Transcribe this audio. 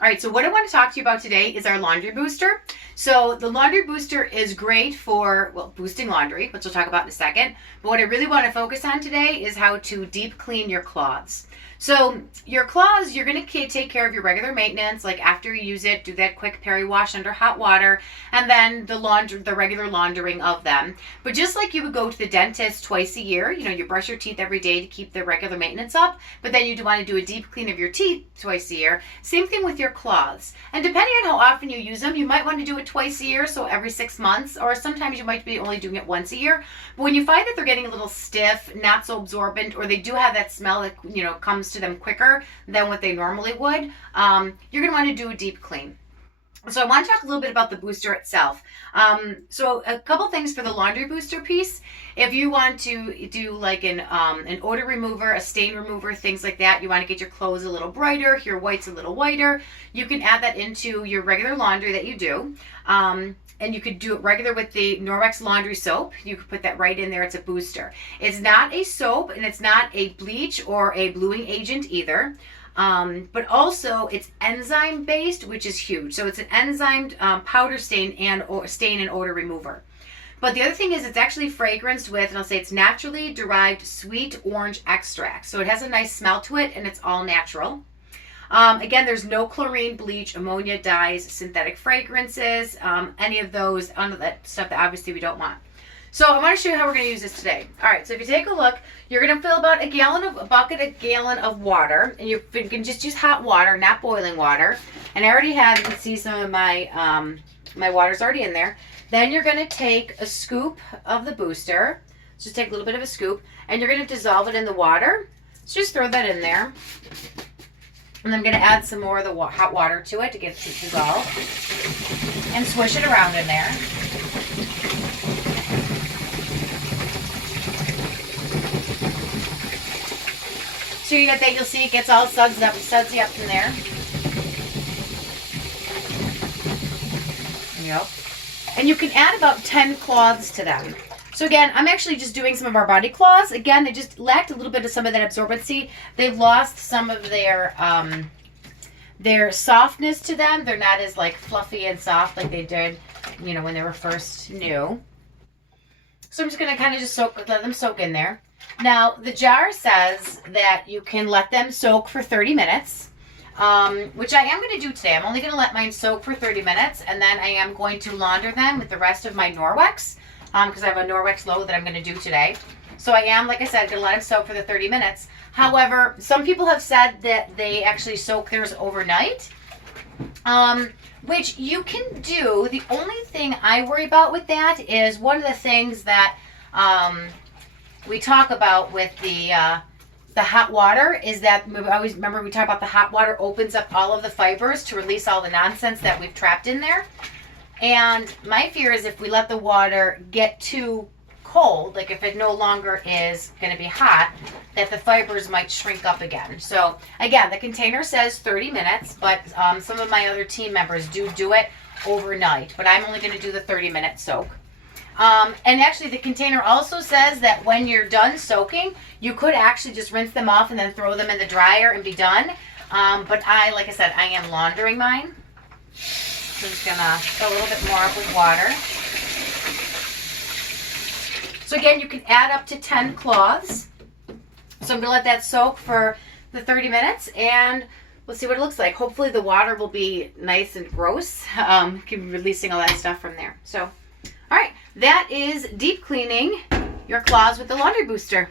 All right, so what I want to talk to you about today is our laundry booster. So the laundry booster is great for, well, boosting laundry, which we'll talk about in a second. But what I really want to focus on today is how to deep clean your cloths. So your cloths, you're going to take care of your regular maintenance, like after you use it, do that quick peri-wash under hot water, and then the regular laundering of them. But just like you would go to the dentist twice a year, you brush your teeth every day to keep the regular maintenance up, but then you do want to do a deep clean of your teeth twice a year. Same thing with your cloths. And depending on how often you use them, you might want to do it twice a year, so every 6 months, or sometimes you might be only doing it once a year. But when you find that they're getting a little stiff, not so absorbent, or they do have that smell that comes to them quicker than what they normally would, you're going to want to do a deep clean. So I want to talk a little bit about the booster itself. So a couple things for the laundry booster piece. If you want to do like an odor remover, a stain remover, things like that, you want to get your clothes a little brighter, your whites a little whiter, you can add that into your regular laundry that you do. And you could do it regular with the Norwex laundry soap. You could put that right in there. It's a booster. It's not a soap and it's not a bleach or a bluing agent either. But also it's enzyme based, which is huge. So it's an enzymed powder stain and odor remover. But the other thing is it's actually fragranced with, and I'll say it's naturally derived sweet orange extract. So it has a nice smell to it and it's all natural. Again, there's no chlorine, bleach, ammonia, dyes, synthetic fragrances, any of those, that stuff that obviously we don't want. So I want to show you how we're going to use this today. All right, so if you take a look, you're going to fill about a gallon of water, and you can just use hot water, not boiling water. And I already have, you can see some of my, my water's already in there. Then you're going to take a scoop of the booster, just take a little bit of a scoop, and you're going to dissolve it in the water. So just throw that in there. And I'm going to add some more of the hot water to it to get it to dissolve. And swish it around in there. So you get that, you'll see it gets all sudsy up in there. Yep. And you can add about 10 cloths to them. So again, I'm actually just doing some of our body cloths. Again, they just lacked a little bit of some of that absorbency. They've lost some of their softness to them. They're not as like fluffy and soft like they did, when they were first new. So I'm just gonna kind of just let them soak in there. Now the jar says that you can let them soak for 30 minutes. Which I am going to do today. I'm only going to let mine soak for 30 minutes, and then I am going to launder them with the rest of my Norwex, because I have a Norwex load that I'm going to do today. So I am, like I said, going to let them soak for the 30 minutes. However, some people have said that they actually soak theirs overnight, which you can do. The only thing I worry about with that is one of the things that we talk about with the hot water is that, I always remember we talk about the hot water opens up all of the fibers to release all the nonsense that we've trapped in there. And my fear is if we let the water get too cold, like if it no longer is going to be hot, that the fibers might shrink up again. So again, the container says 30 minutes, but some of my other team members do it overnight, but I'm only going to do the 30-minute soak. And actually the container also says that when you're done soaking, you could actually just rinse them off and then throw them in the dryer and be done. But like I said, I am laundering mine. So I'm just gonna fill a little bit more up with water. So again, you can add up to 10 cloths. So I'm gonna let that soak for the 30 minutes and we'll see what it looks like. Hopefully the water will be nice and gross. Keep releasing all that stuff from there. So, all right. That is deep cleaning your cloths with the laundry booster.